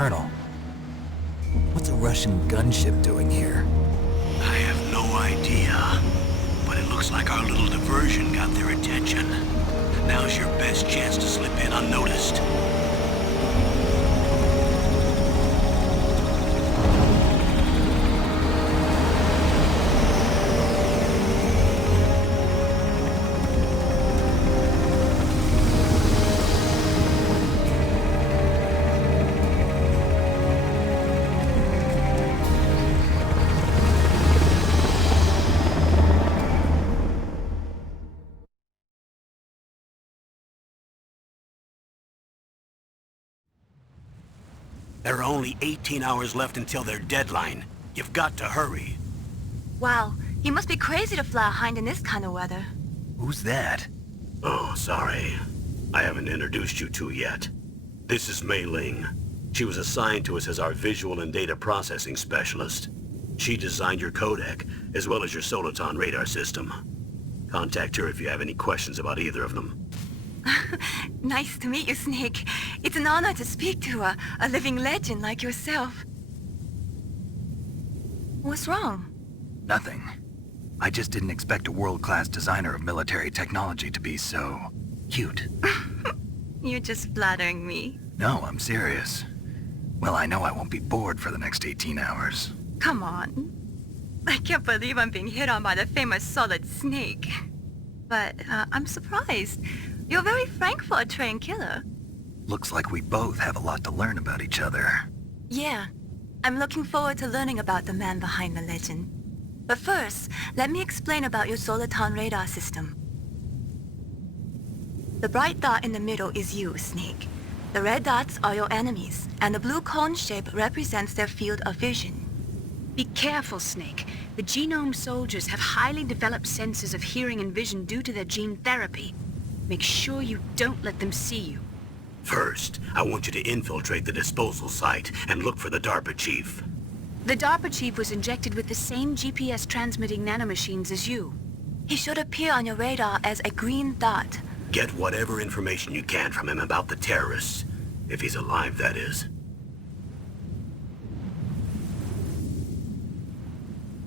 Colonel, what's a Russian gunship doing here? I have no idea, but it looks like our little diversion got their attention. Now's your best chance to slip in unnoticed. There are only 18 hours left until their deadline. You've got to hurry. Wow, you must be crazy to fly a Hind in this kind of weather. Who's that? Oh, sorry. I haven't introduced you to yet. This is Mei Ling. She was assigned to us as our visual and data processing specialist. She designed your codec, as well as your Soliton radar system. Contact her if you have any questions about either of them. Nice to meet you, Snake. It's an honor to speak to a living legend like yourself. What's wrong? Nothing. I just didn't expect a world-class designer of military technology to be so... cute. You're just flattering me. No, I'm serious. Well, I know I won't be bored for the next 18 hours. Come on. I can't believe I'm being hit on by the famous Solid Snake. But I'm surprised. You're very frank for a trained killer. Looks like we both have a lot to learn about each other. Yeah. I'm looking forward to learning about the man behind the legend. But first, let me explain about your Soliton radar system. The bright dot in the middle is you, Snake. The red dots are your enemies, and the blue cone shape represents their field of vision. Be careful, Snake. The Genome soldiers have highly developed senses of hearing and vision due to their gene therapy. Make sure you don't let them see you. First, I want you to infiltrate the disposal site and look for the DARPA chief. The DARPA chief was injected with the same GPS transmitting nanomachines as you. He should appear on your radar as a green dot. Get whatever information you can from him about the terrorists. If he's alive, that is.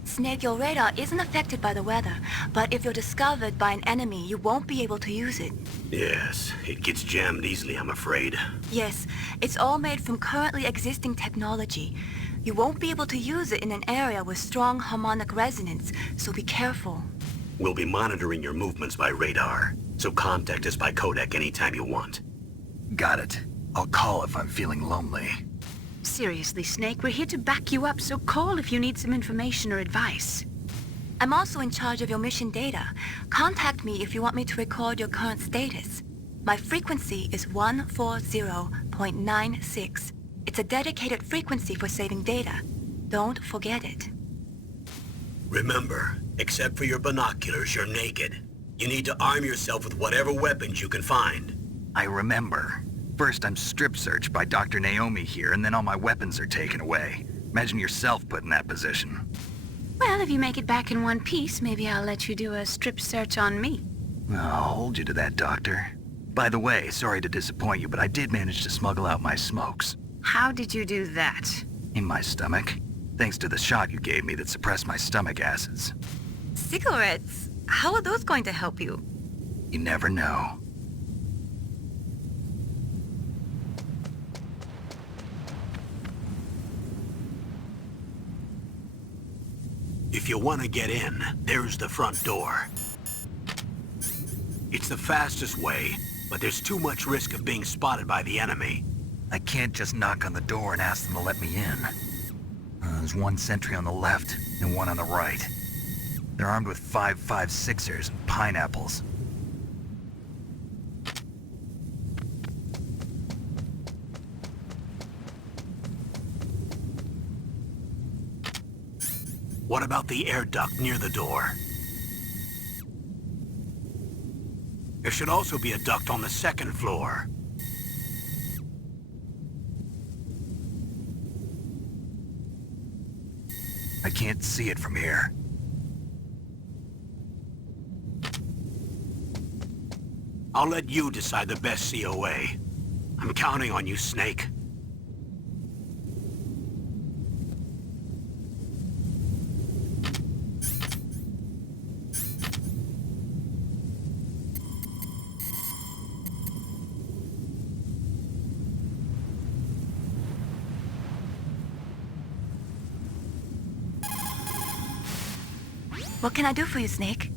Snake, your radar isn't affected by the weather, but if you're discovered by an enemy, you won't be able to use it. Yes, it gets jammed easily, I'm afraid. Yes, it's all made from currently existing technology. You won't be able to use it in an area with strong harmonic resonance, so be careful. We'll be monitoring your movements by radar, so contact us by codec anytime you want. Got it. I'll call if I'm feeling lonely. Seriously, Snake, we're here to back you up, so call if you need some information or advice. I'm also in charge of your mission data. Contact me if you want me to record your current status. My frequency is 140.96. It's a dedicated frequency for saving data. Don't forget it. Remember, except for your binoculars, you're naked. You need to arm yourself with whatever weapons you can find. I remember. First, I'm strip searched by Dr. Naomi here, and then all my weapons are taken away. Imagine yourself put in that position. Well, if you make it back in one piece, maybe I'll let you do a strip search on me. I'll hold you to that, Doctor. By the way, sorry to disappoint you, but I did manage to smuggle out my smokes. How did you do that? In my stomach. Thanks to the shot you gave me that suppressed my stomach acids. Cigarettes? How are those going to help you? You never know. If you want to get in, there's the front door. It's the fastest way, but there's too much risk of being spotted by the enemy. I can't just knock on the door and ask them to let me in. There's one sentry on the left and one on the right. They're armed with 5.56ers and pineapples. What about the air duct near the door? There should also be a duct on the second floor. I can't see it from here. I'll let you decide the best COA. I'm counting on you, Snake. What can I do for you, Snake?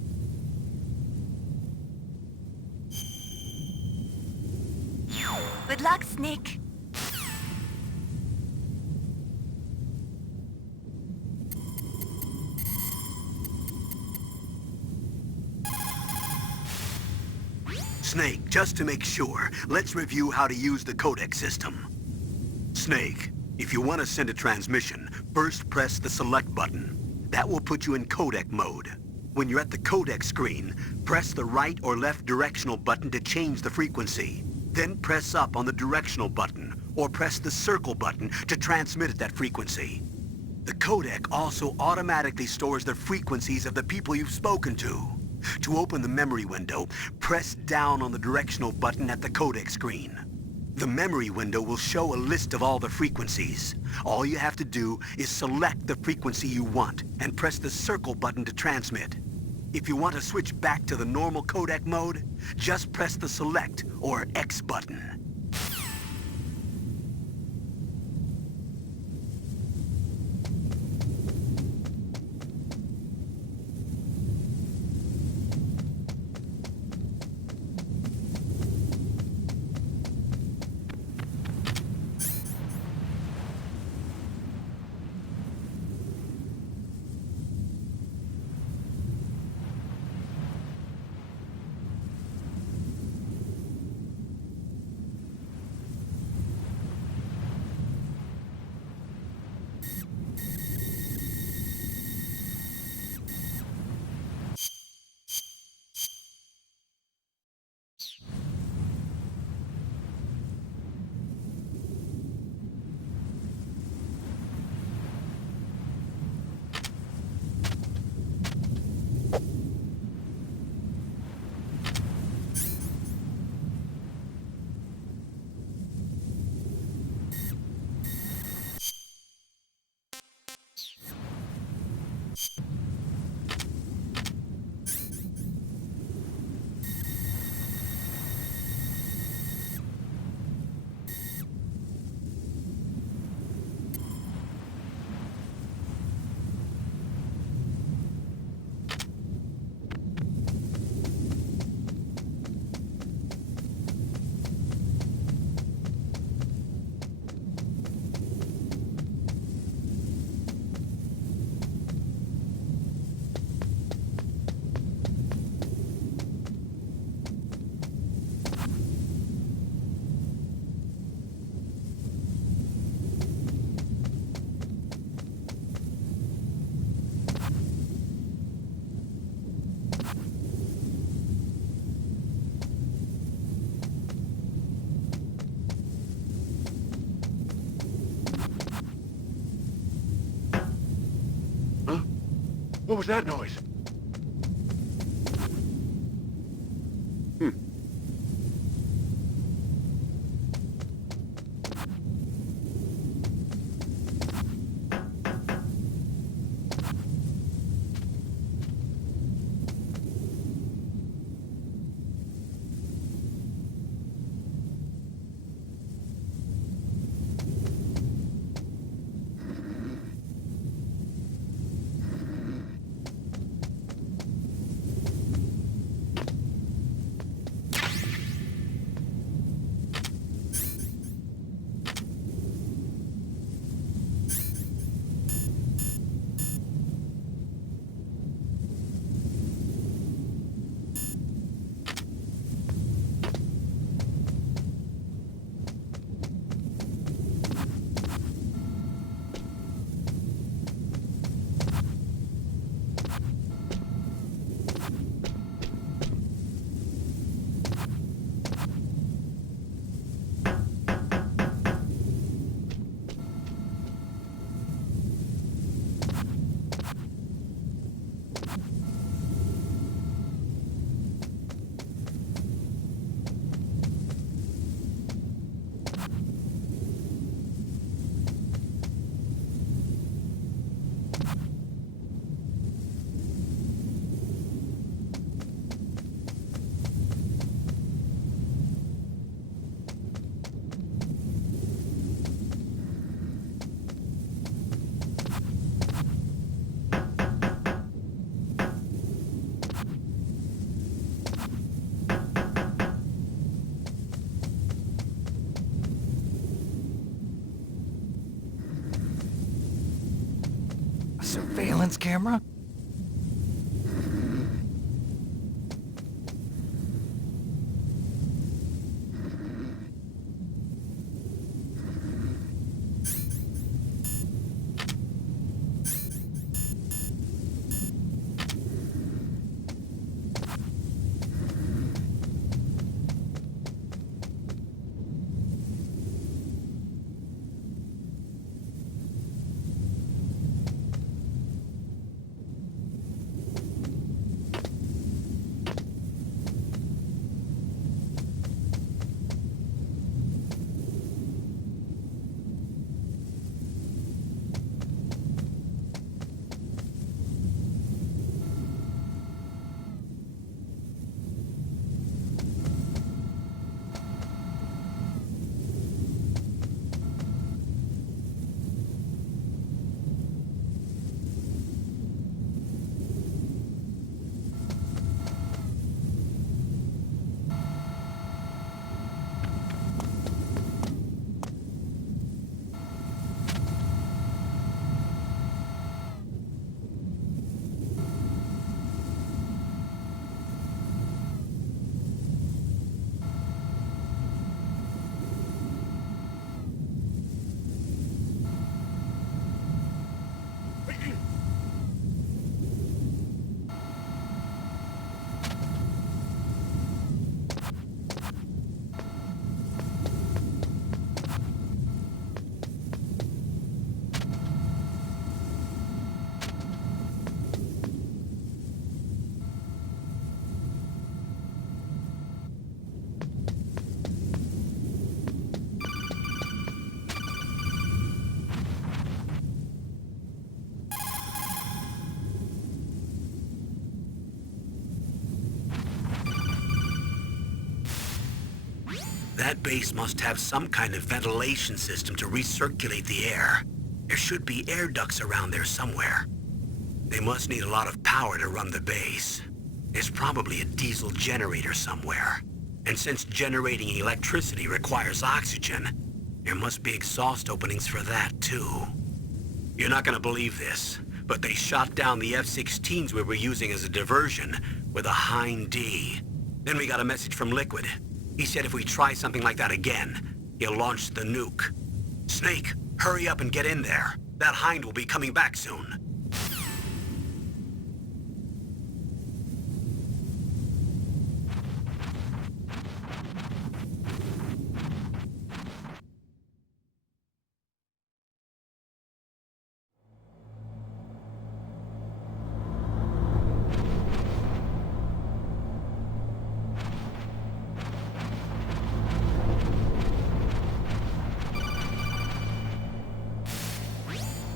Good luck, Snake. Snake, just to make sure, let's review how to use the codec system. Snake, if you want to send a transmission, first press the select button. That will put you in codec mode. When you're at the codec screen, press the right or left directional button to change the frequency. Then press up on the directional button, or press the circle button to transmit at that frequency. The codec also automatically stores the frequencies of the people you've spoken to. To open the memory window, press down on the directional button at the codec screen. The memory window will show a list of all the frequencies. All you have to do is select the frequency you want and press the circle button to transmit. If you want to switch back to the normal codec mode, just press the select or X button. What was that noise? surveillance camera? That base must have some kind of ventilation system to recirculate the air. There should be air ducts around there somewhere. They must need a lot of power to run the base. There's probably a diesel generator somewhere. And since generating electricity requires oxygen, there must be exhaust openings for that too. You're not gonna believe this, but they shot down the F-16s we were using as a diversion with a Hind D. Then we got a message from Liquid. He said if we try something like that again, he'll launch the nuke. Snake, hurry up and get in there. That Hind will be coming back soon.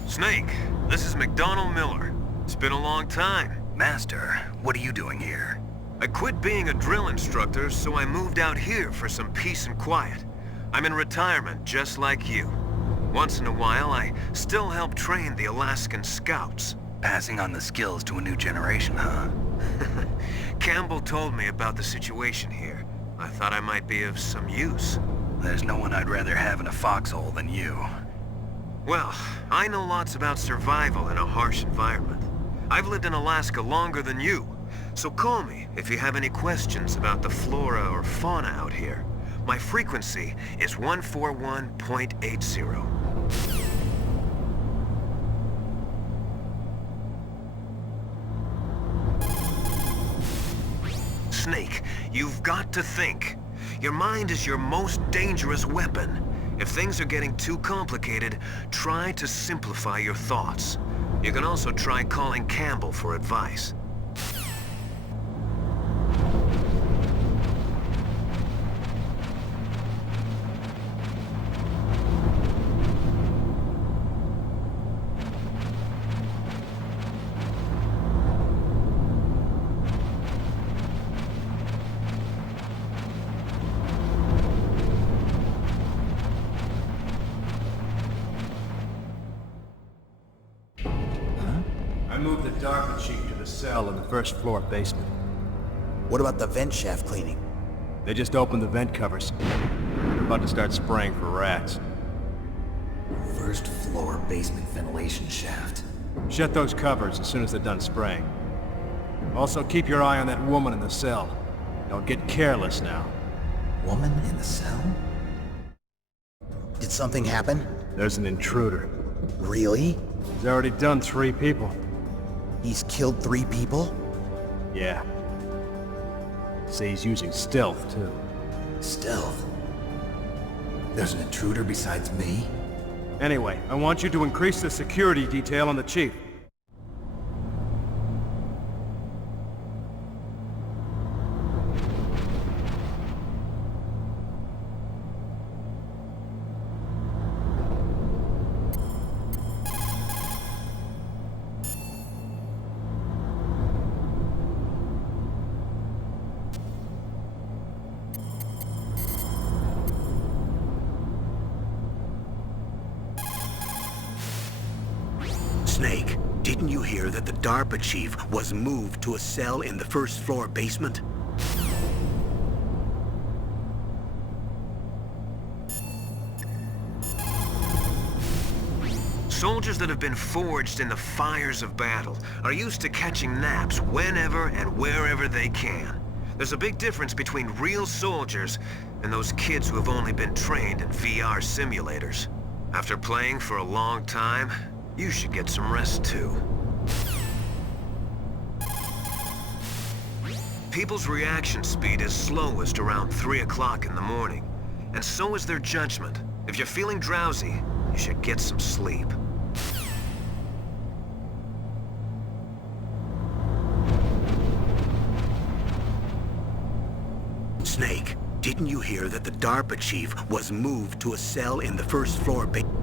Snake, this is McDonald Miller. It's been a long time. Master, what are you doing here? I quit being a drill instructor, so I moved out here for some peace and quiet. I'm in retirement, just like you. Once in a while, I still help train the Alaskan Scouts. Passing on the skills to a new generation, huh? Campbell told me about the situation here. I thought I might be of some use. There's no one I'd rather have in a foxhole than you. Well, I know lots about survival in a harsh environment. I've lived in Alaska longer than you, so call me if you have any questions about the flora or fauna out here. My frequency is 141.80. Snake, you've got to think. Your mind is your most dangerous weapon. If things are getting too complicated, try to simplify your thoughts. You can also try calling Campbell for advice. I moved the Darker Chief to the cell in the first floor basement. What about the vent shaft cleaning? They just opened the vent covers. They're about to start spraying for rats. First floor basement ventilation shaft. Shut those covers as soon as they're done spraying. Also, keep your eye on that woman in the cell. Don't get careless now. Woman in the cell? Did something happen? There's an intruder. Really? He's already done 3 people. He's killed 3 people? Yeah. Say he's using stealth, too. Stealth? There's an intruder besides me? Anyway, I want you to increase the security detail on the chief. Snake, didn't you hear that the DARPA chief was moved to a cell in the first floor basement? Soldiers that have been forged in the fires of battle are used to catching naps whenever and wherever they can. There's a big difference between real soldiers and those kids who have only been trained in VR simulators. After playing for a long time, you should get some rest too. People's reaction speed is slowest around 3 o'clock in the morning, and so is their judgment. If you're feeling drowsy, you should get some sleep. Snake, didn't you hear that the DARPA chief was moved to a cell in the first floor basement?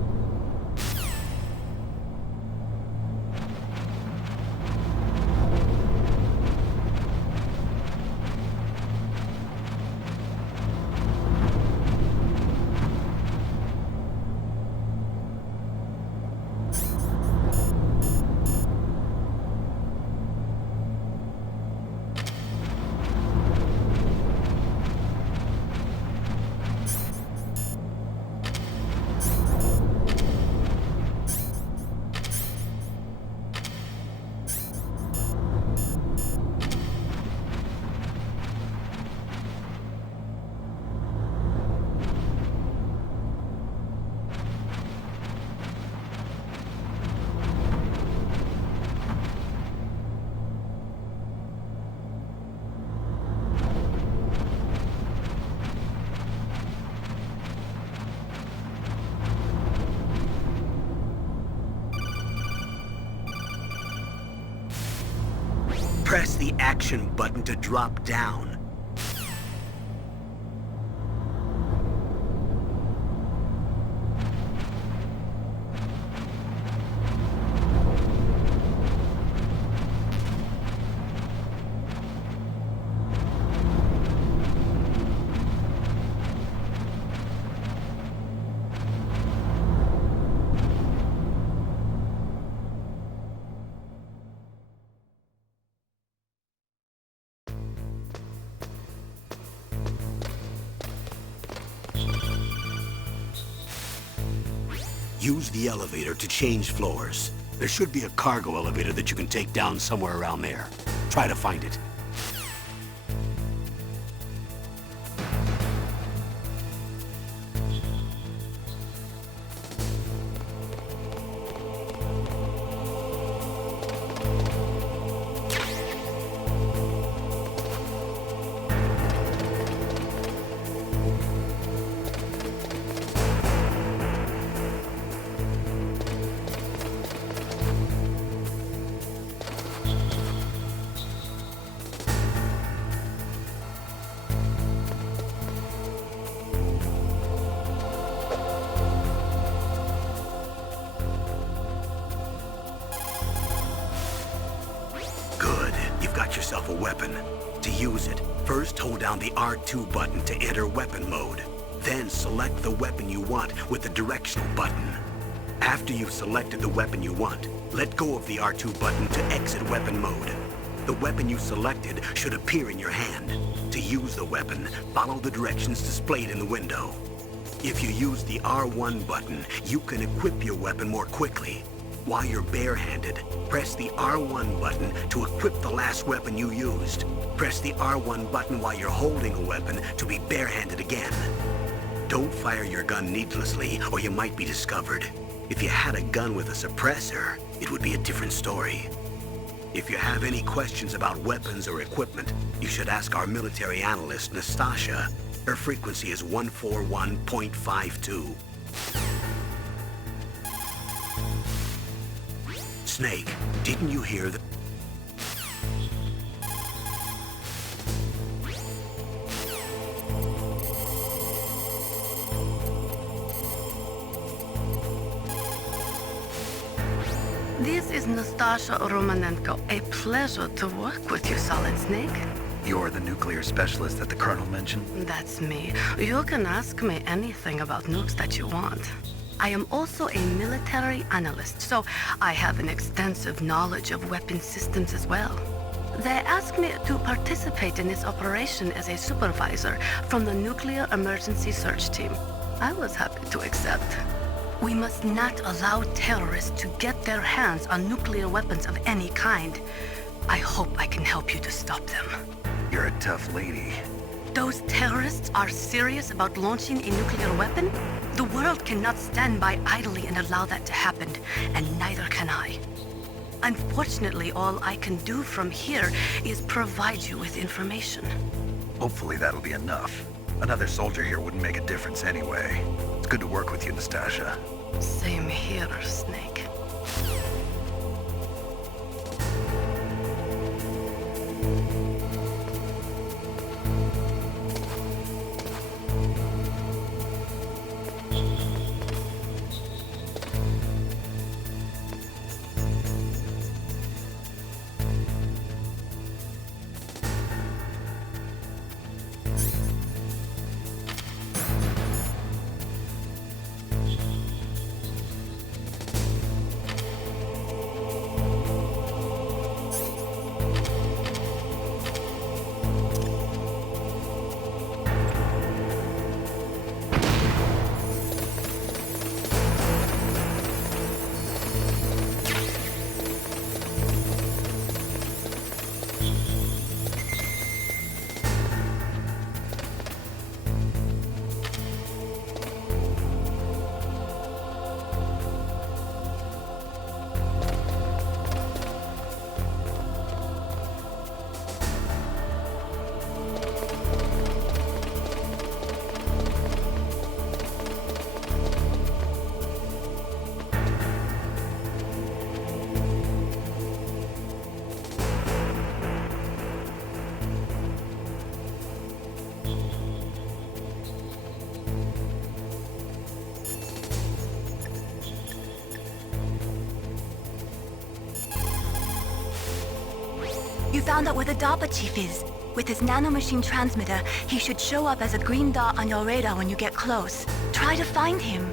Press the action button to drop down. Use the elevator to change floors. There should be a cargo elevator that you can take down somewhere around there. Try to find it. Got yourself a weapon. To use it, first hold down the R2 button to enter weapon mode. Then select the weapon you want with the directional button. After you've selected the weapon you want, let go of the R2 button to exit weapon mode. The weapon you selected should appear in your hand. To use the weapon, follow the directions displayed in the window. If you use the R1 button, you can equip your weapon more quickly. While you're barehanded, press the R1 button to equip the last weapon you used. Press the R1 button while you're holding a weapon to be barehanded again. Don't fire your gun needlessly, or you might be discovered. If you had a gun with a suppressor, it would be a different story. If you have any questions about weapons or equipment, you should ask our military analyst, Nastasha. Her frequency is 141.52. Snake, didn't you hear that? This is Nastasha Romanenko. A pleasure to work with you, Solid Snake. You're the nuclear specialist that the Colonel mentioned? That's me. You can ask me anything about nukes that you want. I am also a military analyst, so I have an extensive knowledge of weapon systems as well. They asked me to participate in this operation as a supervisor from the Nuclear Emergency Search Team. I was happy to accept. We must not allow terrorists to get their hands on nuclear weapons of any kind. I hope I can help you to stop them. You're a tough lady. Those terrorists are serious about launching a nuclear weapon? The world cannot stand by idly and allow that to happen, and neither can I. Unfortunately, all I can do from here is provide you with information. Hopefully that'll be enough. Another soldier here wouldn't make a difference anyway. It's good to work with you, Nastasha. Same here, Snake. You found out where the DARPA chief is. With his nanomachine transmitter, he should show up as a green dot on your radar when you get close. Try to find him.